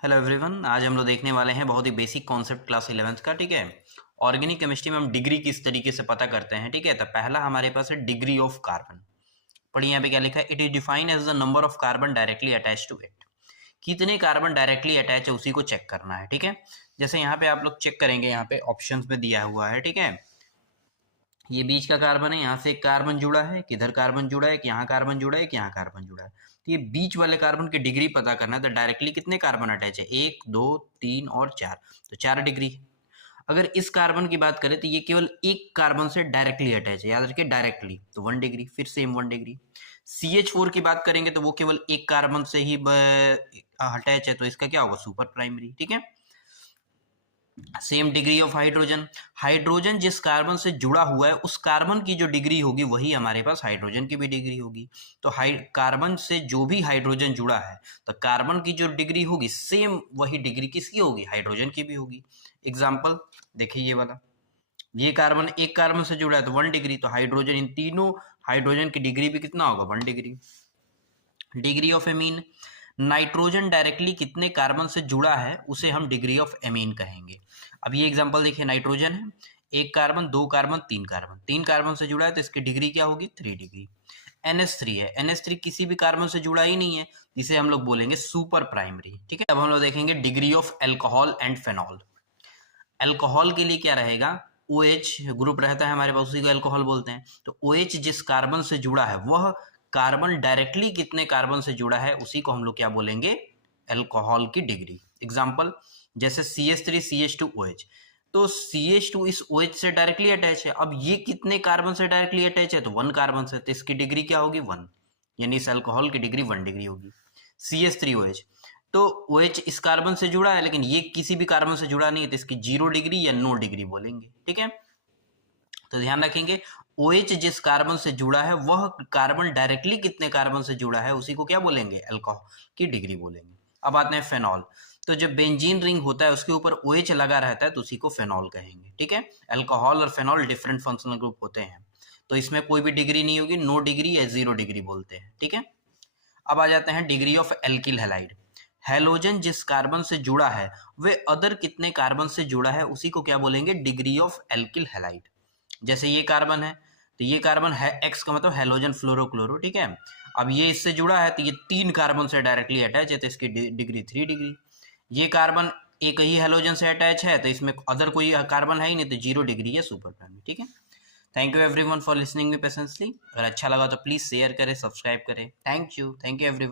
Hello everyone, आज हम लोग देखने वाले हैं बहुत ही बेसिक कॉन्सेप्ट क्लास 11th का। ठीक है, ऑर्गेनिक केमिस्ट्री में हम डिग्री किस तरीके से पता करते हैं। ठीक है, तो पहला हमारे पास है डिग्री ऑफ कार्बन। पढ़िए यहाँ पे क्या लिखा है, it is defined as the number of carbon directly attach to it. कितने कार्बन डायरेक्टली अटैच है उसी को चेक करना है। ठीक है, जैसे यहाँ पे आप लोग चेक करेंगे, यहाँ पे ऑप्शंस में दिया हुआ है। ठीक है, ये बीच का कार्बन है, यहाँ से एक कार्बन जुड़ा है, किधर कार्बन जुड़ा है, कि यहाँ कार्बन जुड़ा है, कि यहाँ कार्बन जुड़ा है। तो ये बीच वाले कार्बन की डिग्री पता करना है। तो डायरेक्टली कितने कार्बन अटैच है, 1 2 3 और 4, तो 4 डिग्री। अगर इस कार्बन की बात करें तो ये केवल एक कार्बन से डायरेक्टली अटैच है, याद रखिए डायरेक्टली, तो 1 डिग्री, फिर सेम 1 डिग्री। CH4 की बात करेंगे तो वो केवल एक कार्बन से ही अटैच है, तो इसका क्या होगा, सुपर प्राइमरी। ठीक है, same degree of hydrogen. Hydrogen जिस कार्बन से जुड़ा हुआ है उस कार्बन की जो डिग्री होगी वही हमारे पास हाइड्रोजन की भी डिग्री होगी। तो कार्बन से जो भी हाइड्रोजन जुड़ा है तो कार्बन की जो डिग्री होगी सेम वही डिग्री किसकी होगी, हाइड्रोजन की भी होगी। एग्जाम्पल देखिए, ये वाला, ये कार्बन एक कार्बन से जुड़ा है तो 1 डिग्री, तो हाइड्रोजन, इन तीनों हाइड्रोजन की डिग्री भी कितना होगा, 1 degree. Degree of amine, nitrogen directly कितने कार्बन से जुड़ा है उसे हम डिग्री ऑफ एमीन कहेंगे। अब ये एग्जांपल देखिए, नाइट्रोजन है, एक कार्बन, दो कार्बन, तीन कार्बन, तीन कार्बन से जुड़ा है तो इसकी डिग्री क्या होगी, 3 डिग्री। NH3 है, NH3 किसी भी कार्बन से जुड़ा ही नहीं है, जिसे हम लोग बोलेंगे सुपर प्राइमरी। ठीक है, अब हम लोग देखेंगे degree of alcohol and phenol. Alcohol के लिए क्या रहेगा, OH ग्रुप रहता है हमारे पास, उसी को एल्कोहल बोलते हैं। तो OH जिस कार्बन से जुड़ा है वह कार्बन डायरेक्टली कितने कार्बन से जुड़ा है उसी को हम लोग क्या बोलेंगे, एल्कोहल की डिग्री। एग्जाम्पल जैसे CH3 CH2 OH, तो CH2 इस OH से डायरेक्टली अटैच है। अब ये कितने कार्बन से डायरेक्टली अटैच है, तो 1 कार्बन से, तो इसकी डिग्री क्या होगी, 1, यानी इस अल्कोहल की डिग्री 1 डिग्री होगी। CH3OH, तो OH इस कार्बन से जुड़ा है लेकिन ये किसी भी कार्बन से जुड़ा नहीं है, तो इसकी 0 डिग्री या नो डिग्री बोलेंगे। ठीक है, तो ध्यान रखेंगे, OH जिस कार्बन से जुड़ा है वह कार्बन डायरेक्टली कितने कार्बन से जुड़ा है उसी को क्या बोलेंगे, अल्कोहल की डिग्री बोलेंगे। अब आते हैं फेनॉल, तो जब बेंजीन रिंग होता है उसके ऊपर OH लगा रहता है तो उसी को फेनॉल कहेंगे। ठीक है, अल्कोहल और फेनॉल डिफरेंट फंक्शनल ग्रुप होते हैं, तो इसमें कोई भी डिग्री नहीं होगी, नो डिग्री या 0 डिग्री बोलते हैं। ठीक है, अब आ जाते हैं degree of alkyl halide. Halogen जिस कार्बन से जुड़ा है वे अदर कितने कार्बन से जुड़ा है उसी को क्या बोलेंगे, डिग्री ऑफ एल्किल हैलाइड। जैसे ये कार्बन है तो ये कार्बन है, X का मतलब हैलोजन फ्लोरोक्लोरो। ठीक है, अब ये इससे जुड़ा है तो ये 3 कार्बन से डायरेक्टली अटैच है तो इसकी डिग्री 3 डिग्री। ये कार्बन एक ही हैलोजन से अटैच है तो इसमें अदर कोई कार्बन है ही नहीं, तो 0 डिग्री है, सुपर प्राइमरी। ठीक है, thank you everyone for listening me patiently. अगर अच्छा लगा तो प्लीज शेयर करें, सब्सक्राइब करें। Thank you everyone.